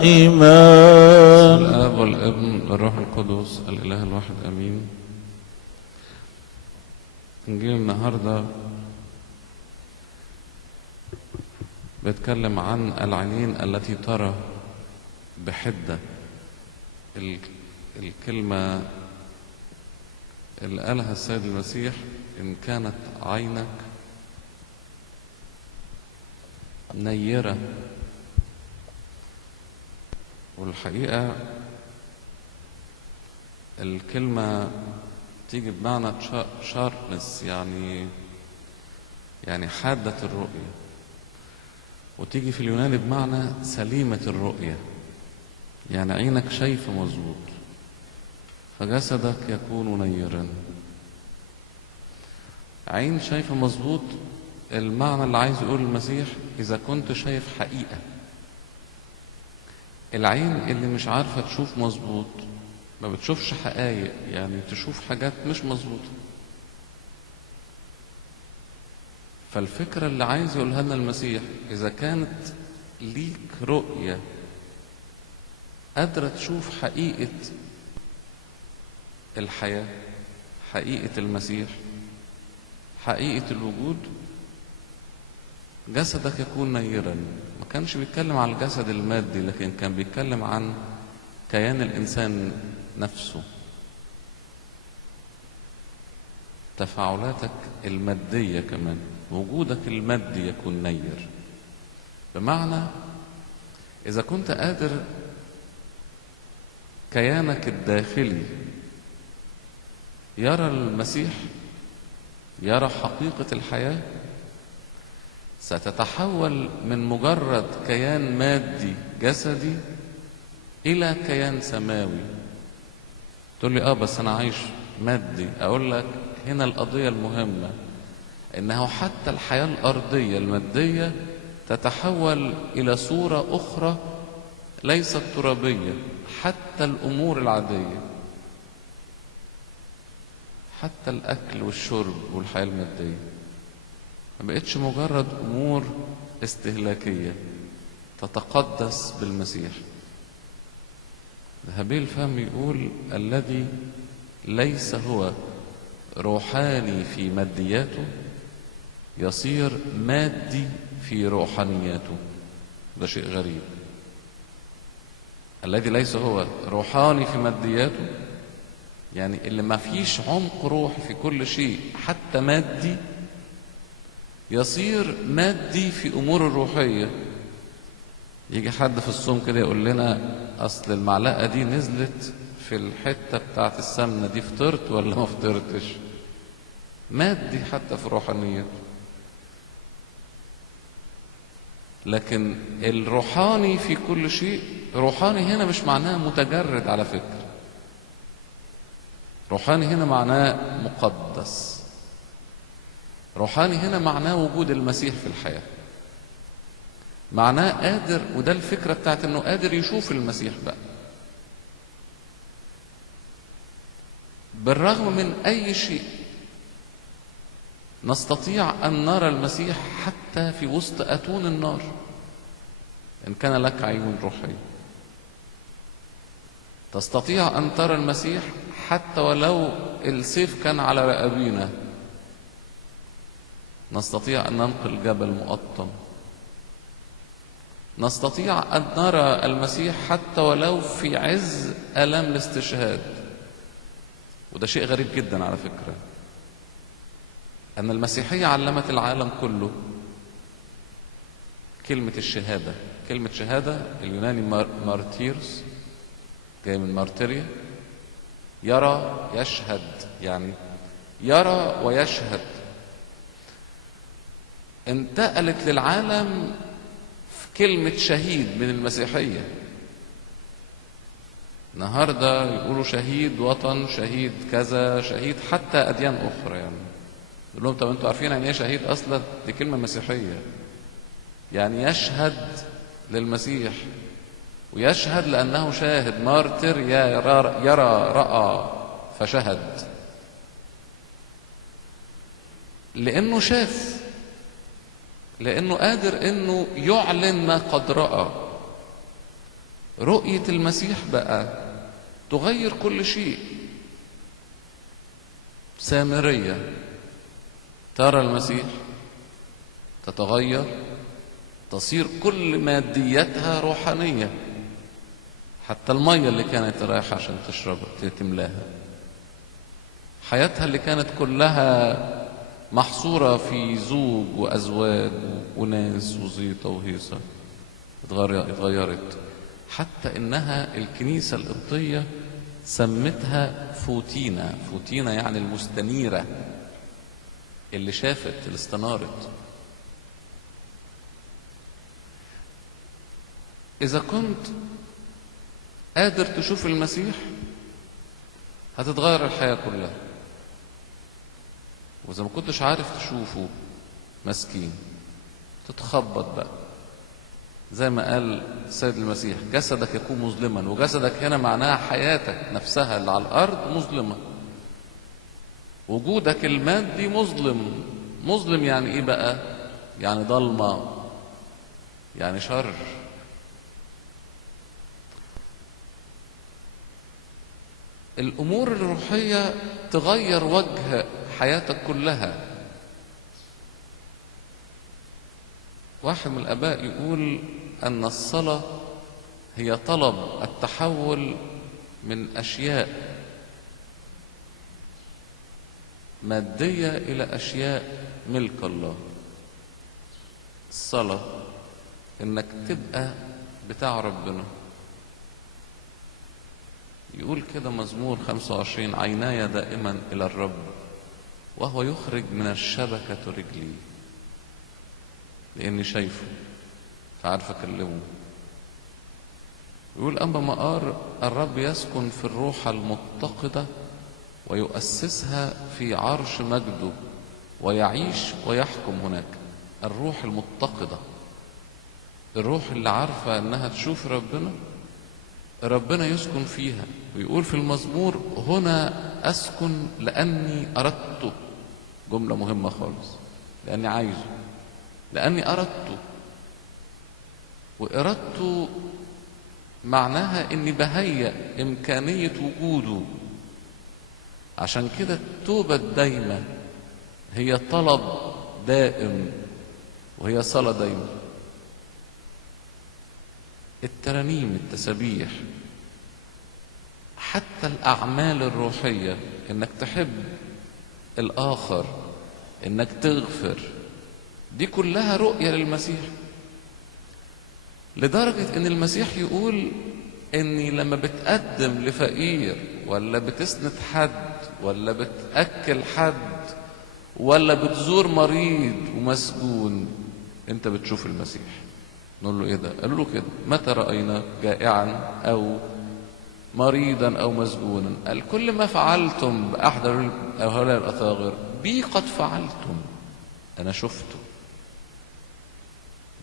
دائما. الآب والابن والروح القدس الإله الواحد آمين. إنجيل النهارده بيتكلم عن العينين التي ترى بحدة. الكلمة اللي قالها السيد المسيح: إن كانت عينك نيرة. والحقيقة الكلمة تيجي بمعنى شاربنس، يعني حادة الرؤية، وتيجي في اليوناني بمعنى سليمة الرؤية، يعني عينك شايفة مظبوط فجسدك يكون نيرا. عين شايفة مظبوط، المعنى اللي عايز يقول المسيح: إذا كنت شايف حقيقة. العين اللي مش عارفة تشوف مظبوط ما بتشوفش حقائق، يعني تشوف حاجات مش مظبوطة. فالفكرة اللي عايز يقولها لنا المسيح: إذا كانت ليك رؤية قادرة تشوف حقيقة الحياة، حقيقة المسيح، حقيقة الوجود، جسدك يكون نيرا. ما كانش بيتكلم عن الجسد المادي، لكن كان بيتكلم عن كيان الإنسان نفسه، تفاعلاتك المادية كمان، وجودك المادي يكون نير. بمعنى إذا كنت قادر كيانك الداخلي يرى المسيح، يرى حقيقة الحياة، ستتحول من مجرد كيان مادي جسدي إلى كيان سماوي. تقول لي بس أنا عايش مادي. أقول لك هنا القضية المهمة، إنه حتى الحياة الأرضية المادية تتحول إلى صورة أخرى ليست ترابية. حتى الأمور العادية، حتى الأكل والشرب والحياة المادية ما بقتش مجرد أمور استهلاكية، تتقدس بالمسيح. ذهبي الفهم يقول: الذي ليس هو روحاني في مادياته يصير مادي في روحانياته. ده شيء غريب. الذي ليس هو روحاني في مادياته، يعني اللي ما فيش عمق روح في كل شيء حتى مادي، يصير مادي في أمور الروحية. يجي حد في الصوم كده يقول لنا: أصل المعلقة دي نزلت في الحتة بتاعت السمنة دي، فطرت ولا ما فطرتش؟ مادي حتى في روحانيته. لكن الروحاني في كل شيء، روحاني هنا مش معناه متجرد على فكرة. روحاني هنا معناه مقدس. روحاني هنا معناه وجود المسيح في الحياة، معناه قادر، وده الفكرة بتاعت انه قادر يشوف المسيح بقى بالرغم من اي شيء. نستطيع ان نرى المسيح حتى في وسط اتون النار ان كان لك عيون روحية. تستطيع ان ترى المسيح حتى ولو السيف كان على رقابينا. نستطيع ان ننقل جبل مقطم. نستطيع أن نرى المسيح حتى ولو في عز ألم الاستشهاد. وده شيء غريب جدا على فكرة، أن المسيحية علمت العالم كله كلمة الشهادة. كلمة شهادة اليوناني مارتيرس، جاي من مارتيريا، يرى يشهد، يعني يرى ويشهد. انتقلت للعالم كلمة شهيد من المسيحية. النهاردة يقولوا شهيد وطن، شهيد كذا، شهيد حتى أديان أخرى. يعني يقول لهم: طب أنتوا عارفين يعني إيه شهيد أصلا؟ دي كلمة مسيحية، يعني يشهد للمسيح، ويشهد لأنه شاهد. مارتر يرى رأى فشهد، لأنه شاف، لأنه قادر أنه يعلن ما قد رأى. رؤية المسيح بقى تغير كل شيء. سامرية ترى المسيح تتغير، تصير كل ماديتها روحانية، حتى المية اللي كانت رايحة عشان تشرب تملاها. حياتها اللي كانت كلها محصورة في زوج وأزواج وناس وزيطة وهيصة اتغيرت، حتى إنها الكنيسة القبطية سمتها فوتينا. فوتينا يعني المستنيرة، اللي شافت، اللي استنارت. إذا كنت قادر تشوف المسيح هتتغير الحياة كلها، وإذا ما كنتش عارف تشوفه مسكين تتخبط بقى. زي ما قال السيد المسيح: جسدك يكون مظلما. وجسدك هنا معناها حياتك نفسها اللي على الأرض مظلمة، وجودك المادي مظلم. مظلم يعني إيه بقى؟ يعني ضلمة، يعني شر. الأمور الروحية تغير وجه حياتك كلها. واحد من الآباء يقول أن الصلاة هي طلب التحول من أشياء مادية إلى أشياء ملك الله. الصلاة إنك تبقى بتاع ربنا. يقول كده مزمور 25: عيناي دائما إلى الرب وهو يخرج من الشبكة رجلي. لأني شايفه فعارف أكلمه. يقول: أما مآر الرب يسكن في الروح المتقدة ويؤسسها في عرش مجده ويعيش ويحكم هناك. الروح المتقدة، الروح اللي عارفة أنها تشوف ربنا، ربنا يسكن فيها. ويقول في المزمور: هنا أسكن لأني أردته. جملة مهمة خالص، لأني عايزه، لأني أردته. وإرادته معناها إني بهيئ إمكانية وجوده. عشان كده التوبة الدايمة هي طلب دائم، وهي صلاة دايمة. الترانيم، التسبيح، حتى الأعمال الروحية، إنك تحب الآخر، إنك تغفر، دي كلها رؤية للمسيح. لدرجة إن المسيح يقول إني لما بتقدم لفقير، ولا بتسند حد، ولا بتأكل حد، ولا بتزور مريض ومسجون، أنت بتشوف المسيح. نقول له: إيه ده؟ قالوا له كده: متى رأينا جائعا أو مريضا أو مسجونا؟ قال: كل ما فعلتم بأحد هؤلاء الأصاغر بي قد فعلتم. أنا شفته،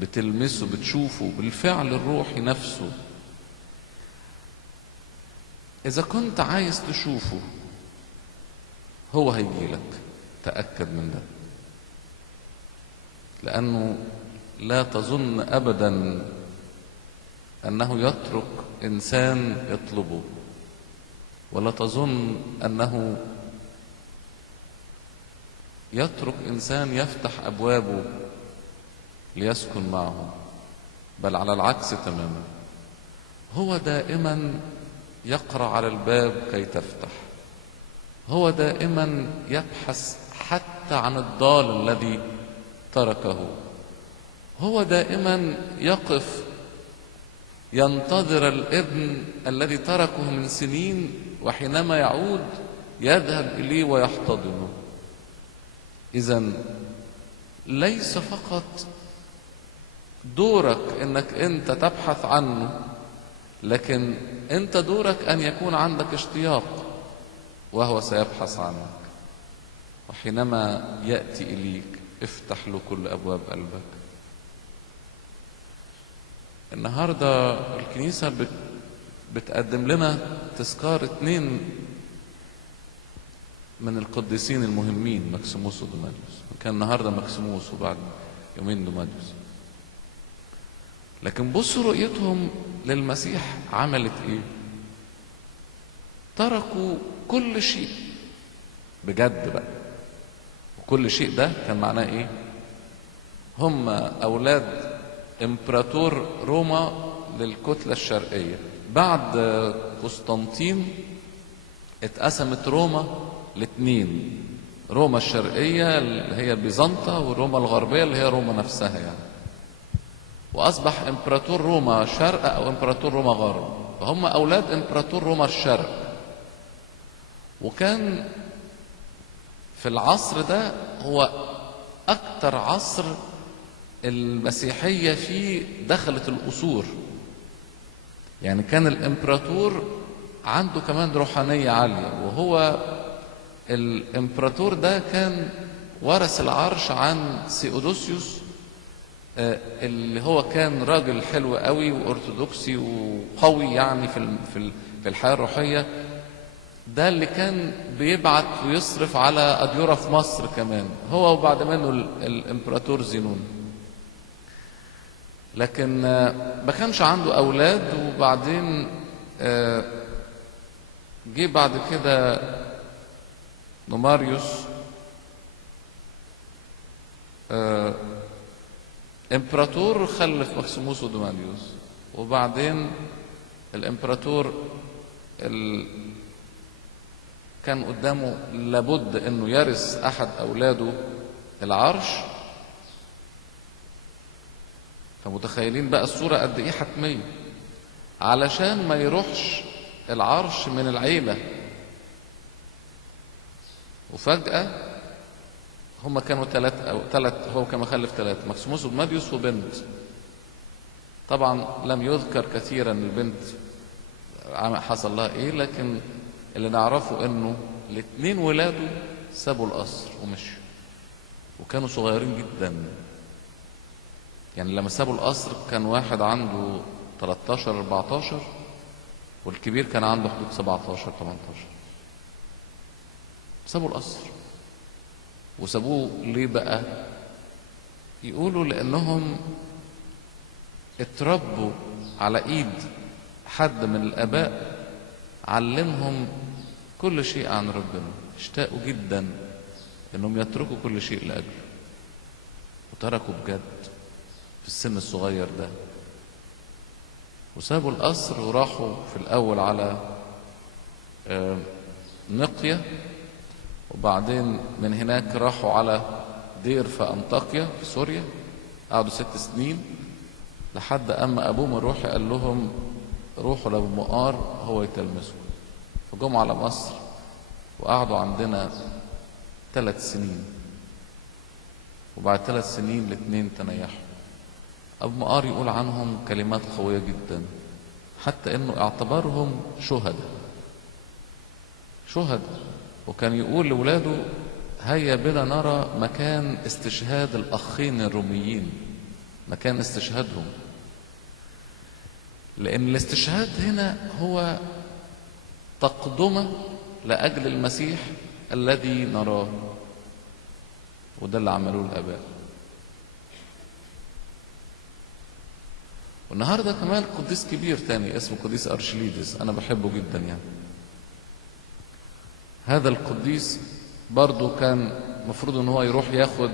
بتلمسه، بتشوفه بالفعل الروحي نفسه. إذا كنت عايز تشوفه هو هيجيلك، تأكد من ده. لأنه لا تظن أبدا أنه يترك إنسان يطلبه، ولا تظن أنه يترك إنسان يفتح أبوابه ليسكن معه، بل على العكس تماما. هو دائما يقرع على الباب كي تفتح. هو دائما يبحث حتى عن الضال الذي تركه. هو دائما يقف ينتظر الابن الذي تركه من سنين، وحينما يعود يذهب إليه ويحتضنه. إذن ليس فقط دورك انك انت تبحث عنه، لكن انت دورك ان يكون عندك اشتياق، وهو سيبحث عنك. وحينما يأتي إليك افتح له كل أبواب قلبك. النهاردة الكنيسة بتقدم لنا تذكار 2 من القديسين المهمين، مكسيموس ودوماديوس. كان النهاردة مكسيموس وبعد يومين دوماديوس. لكن بصوا رؤيتهم للمسيح عملت ايه؟ تركوا كل شيء بجد بقى. وكل شيء ده كان معناه ايه؟ هم اولاد امبراطور روما للكتلة الشرقية. بعد قسطنطين اتقسمت روما لاتنين، روما الشرقية اللي هي بيزنطة، وروما الغربية اللي هي روما نفسها يعني. واصبح امبراطور روما شرق او امبراطور روما غرب، فهم اولاد امبراطور روما الشرق. وكان في العصر ده هو اكتر عصر المسيحية فيه دخلت القصور. يعني كان الامبراطور عنده كمان روحانية عالية، وهو الامبراطور ده كان ورث العرش عن سيودوسيوس، اللي هو كان راجل حلو قوي وارثوذكسي وقوي يعني في الحياة الروحية. ده اللي كان بيبعت ويصرف على أديرة في مصر كمان، هو وبعد منه الامبراطور زينون. لكن ما كانش عنده أولاد. وبعدين جه بعد كده نوماريوس امبراطور خلف مكسيموس ودومانيوس. وبعدين الامبراطور كان قدامه لابد انه يرث احد اولاده العرش. فمتخيلين بقى الصورة قد ايه حتمية، علشان ما يروحش العرش من العيلة. وفجأة هما كانوا ثلاث، هو كان مخلف ثلاثة، مكسيموس ودوماديوس وبنت. طبعا لم يذكر كثيرا البنت حصل لها ايه، لكن اللي نعرفه انه الاثنين ولاده سابوا القصر ومشوا، وكانوا صغيرين جدا. يعني لما سابوا القصر كان واحد عنده 13 14، والكبير كان عنده حدود 17 18. سابوا القصر. وسابوه ليه بقى؟ يقولوا لانهم اتربوا على ايد حد من الاباء علمهم كل شيء عن ربنا، اشتاقوا جدا انهم يتركوا كل شيء لاجله، وتركوا بجد في السن الصغير ده. وسابوا القصر وراحوا في الاول على نقية، وبعدين من هناك راحوا على دير في أنطاكيا في سوريا، قعدوا 6 سنين لحد أما أبوهم الروحي قال لهم روحوا لأبو مقار هو يتلمسوا. فجم على مصر وقعدوا عندنا 3 سنين، وبعد 3 سنين الاثنين تنيحوا. أبو مقار يقول عنهم كلمات قوية جدا، حتى إنه اعتبرهم شهداء. وكان يقول لولاده هيا بنا نرى مكان استشهاد الأخين الروميين، مكان استشهادهم. لأن الاستشهاد هنا هو تقدمة لأجل المسيح الذي نراه، وده اللي عملوه الآباء. والنهاردة كمان قديس كبير تاني اسمه قديس أرشليدس، أنا بحبه جدا يعني. هذا القديس برضو كان مفروض ان هو يروح ياخد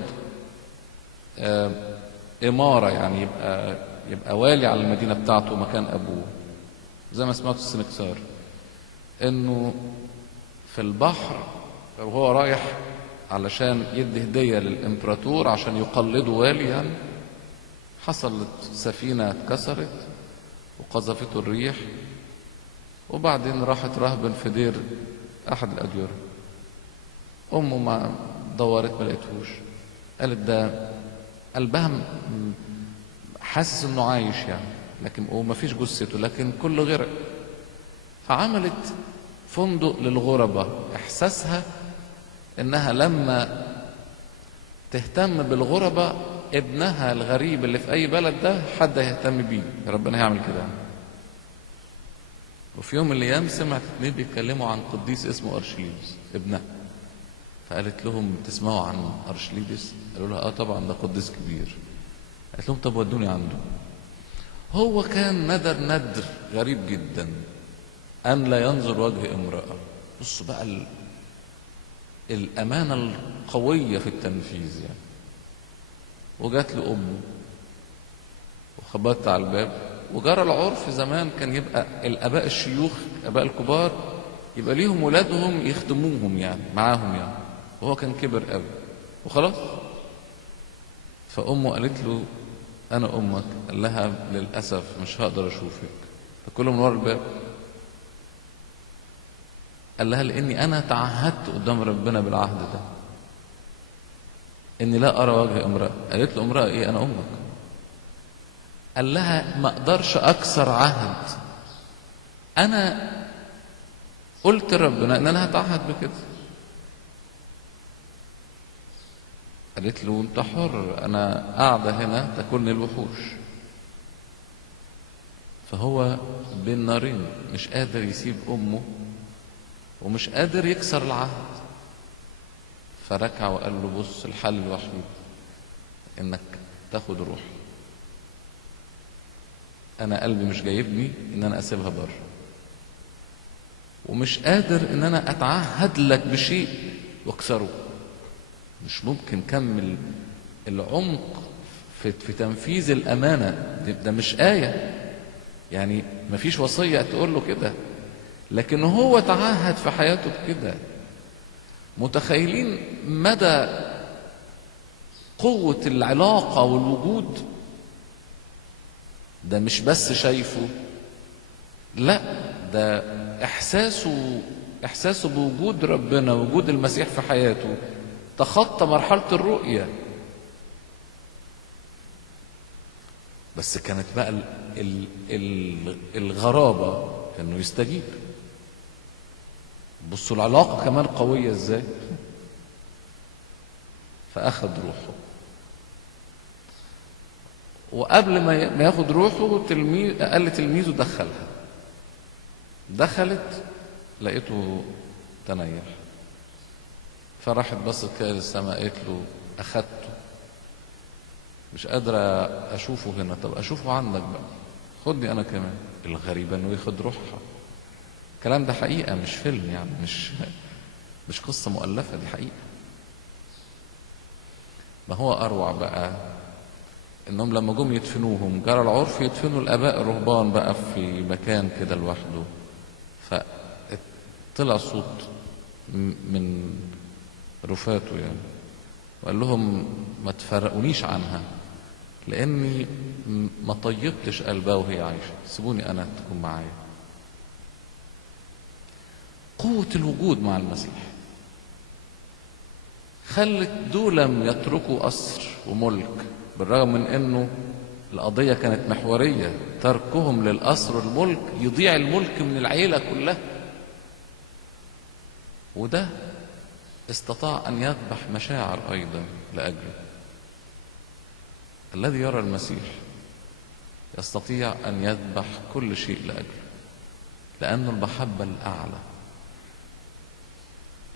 إمارة، يعني يبقى والي على المدينة بتاعته مكان أبوه، زي ما سمعتوا السنكسار، انه في البحر وهو رايح علشان يدي هدية للإمبراطور عشان يقلده والي يعني، حصلت سفينة اتكسرت وقذفته الريح، وبعدين راحت رهبا في دير أحد الأديرة. أمه ما دورت ما لقيتهوش، قالت ده قلبها حاسس إنه عايش يعني، لكن وما فيش جثته، لكن كله غرق. فعملت فندق للغرباء، إحساسها إنها لما تهتم بالغرباء ابنها الغريب اللي في أي بلد ده حد يهتم بيه، ربنا هيعمل كده. وفي يوم من الأيام سمعت 2 بيتكلموا عن قديس اسمه أرشليدس ابنها، فقالت لهم تسمعوا عن أرشليدس؟ قالوا لها طبعا ده قديس كبير. قالت لهم طب ودوني عنده. هو كان ندر غريب جدا، أن لا ينظر وجه امرأة. بص بقى الأمانة القوية في التنفيذ يعني. وجات له أمه وخبطت على الباب، وجرى العرف زمان كان يبقى الآباء الشيوخ، الآباء الكبار، يبقى ليهم ولادهم يخدموهم يعني معاهم يعني، وهو كان كبر قوي وخلاص. فأمه قالت له أنا أمك. قال لها للأسف مش هقدر أشوفك. فكله من ورا الباب. قال لها لأني أنا تعهدت قدام ربنا بالعهد ده إني لا أرى وجه امرأة. قالت له امرأة إيه؟ أنا أمك. قال لها ما أقدرش أكسر عهد، أنا قلت لربنا إن أنا هتعهد بكده. قالت له أنت حر، أنا قاعدة هنا تاكلني الوحوش. فهو بين نارين، مش قادر يسيب أمه ومش قادر يكسر العهد. فركع وقال له بص، الحل الوحيد إنك تاخد روح. أنا قلبي مش جايبني إن أنا أسيبها بره، ومش قادر إن أنا أتعهد لك بشيء واكسره. مش ممكن كمل العمق في تنفيذ الأمانة. ده مش آية يعني، مفيش وصية تقول له كده، لكن هو تعهد في حياته بكده. متخيلين مدى قوة العلاقة والوجود؟ ده مش بس شايفه، لا، ده إحساسه بوجود ربنا، وجود المسيح في حياته، تخطى مرحلة الرؤية. بس كانت بقى الغرابة انه يستجيب. بصوا العلاقة كمان قوية ازاي. فأخذ روحه، وقبل ما ياخد روحه قال لتلميذه دخلها. دخلت لقيته تنيح. فراحت بصت كده للسماء، قالت له أخدته، مش قادرة أشوفه هنا، طب أشوفه عندك بقى، خدني أنا كمان. الغريبة إنه ياخد روحها. الكلام ده حقيقة، مش فيلم يعني، مش قصة مؤلفة، دي حقيقة. ما هو أروع بقى إنهم لما جم يدفنوهم، جرى العرف يدفنوا الآباء الرهبان بقى في مكان كده لوحده. فطلع صوت من رفاته يعني، وقال لهم ما تفرقونيش عنها، لاني ما طيبتش قلبها وهي عايشه، سيبوني انا تكون معايا. قوه الوجود مع المسيح خلت دولم يتركوا قصر وملك، بالرغم من انه القضيه كانت محوريه، تركهم للقصر والملك يضيع الملك من العيله كلها. وده استطاع أن يذبح مشاعر أيضا لأجله. الذي يرى المسيح يستطيع أن يذبح كل شيء لأجله، لأنه المحبة الأعلى.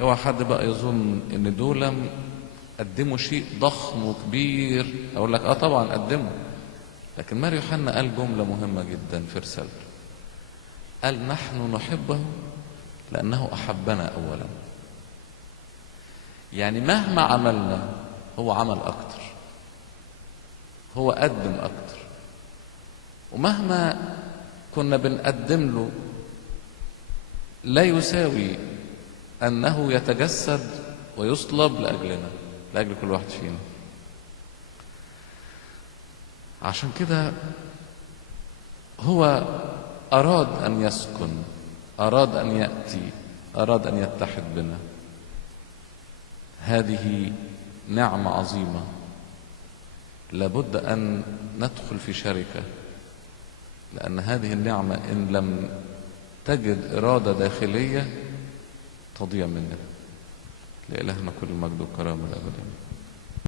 اوعى حد بقى يظن إن دول قدموا شيء ضخم وكبير. أقول لك طبعا قدموا، لكن ماري يوحنا قال جملة مهمة جدا في رسالته. قال نحن نحبه لأنه أحبنا أولا. يعني مهما عملنا هو عمل أكتر، هو قدم أكتر. ومهما كنا بنقدم له لا يساوي أنه يتجسد ويصلب لأجلنا، لأجل كل واحد فينا. عشان كده هو أراد أن يسكن، أراد أن يأتي، أراد أن يتحد بنا. هذه نعمة عظيمة، لابد أن ندخل في شركة، لأن هذه النعمة إن لم تجد إرادة داخلية تضيع مننا. لإلهنا كل المجد والكرامة الأبدية.